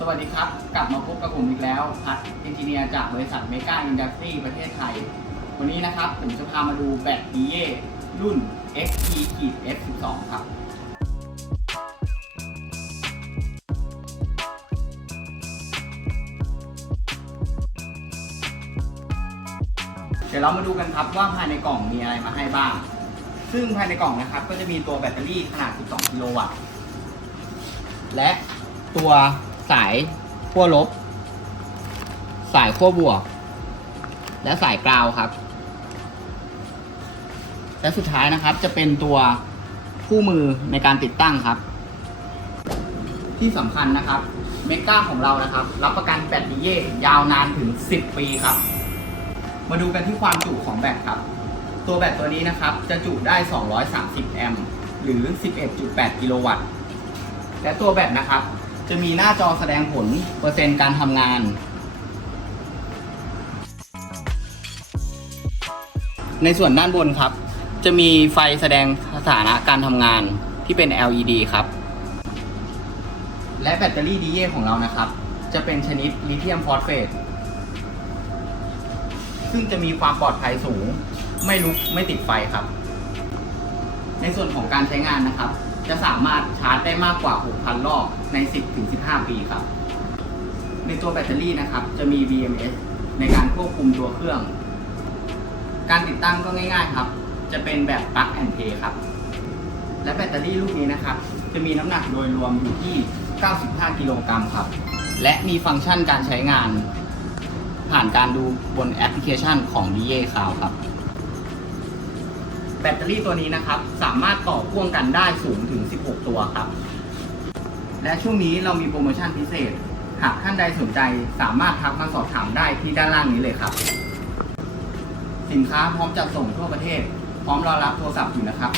สวัสดีครับ กลับมาพบกับผมอีกแล้ว พัดเอนจิเนียร์จากบริษัทเมกาอินดัสทรีประเทศไทย วันนี้นะครับ ผมจะพามาดูแบตดีเย่รุ่น XT S12 ครับเดี๋ยวเรามาดูกันครับว่าภายในกล่องมีอะไรมาให้บ้าง ซึ่งภายในกล่องนะครับ ก็จะมีตัวแบตเตอรี่ขนาด 12 กิโลวัตต์ และตัว สายขั้วลบ สายขั้วบวก และสายกราวครับ และสุดท้ายนะครับจะเป็นตัวคู่มือในการติดตั้งครับ ที่สำคัญนะครับเมกาของเรานะครับ รับประกันแบตดีเย่ยาวนานถึง 10 ปีครับ มาดูกันที่ความจุของแบตครับ ตัวแบตตัวนี้นะครับ จะจุได้ 230 แอมป์หรือ 11.8 กิโลวัตต์และตัวแบตนะครับ จะมีหน้าจอแสดงผลเปอร์เซ็นต์การทำงาน ในส่วนด้านบนครับ จะมีไฟแสดงสถานะการทำงานที่เป็น LED ครับ และแบตเตอรี่ดีเย่ของเรานะครับ จะเป็นชนิดลิเธียมฟอสเฟตซึ่งจะมีความปลอดภัยสูง ไม่ลุกไม่ติดไฟครับ ในส่วนของการใช้งานนะครับ จะสามารถชาร์จได้มากกว่า 6,000 รอบใน 10-15 ปีครับ ในตัวแบตเตอรี่นะครับ จะมี BMS ในการควบคุมตัวเครื่อง การติดตั้งก็ง่ายๆครับ จะเป็นแบบ plug and play ครับ และแบตเตอรี่ลูกนี้นะครับ จะมีน้ำหนักโดยรวมอยู่ที่ 95 กิโลกรัมครับ และมีฟังก์ชันการใช้งาน ผ่านการดูบนแอปพลิเคชันของ DA Cloud ครับแบ ตเตอรี่ตัวนี้นะครับ สามารถต่อพ่วงกันได้สูงถึง 16 ตัวครับ และช่วงนี้เรามีโปรโมชั่นพิเศษ หากท่านใดสนใจสามารถทักมาสอบถามได้ที่ด้านล่างนี้เลยครับ สินค้าพร้อมจัดส่งทั่วประเทศ พร้อมรอรับโทรศัพท์อยู่นะครับ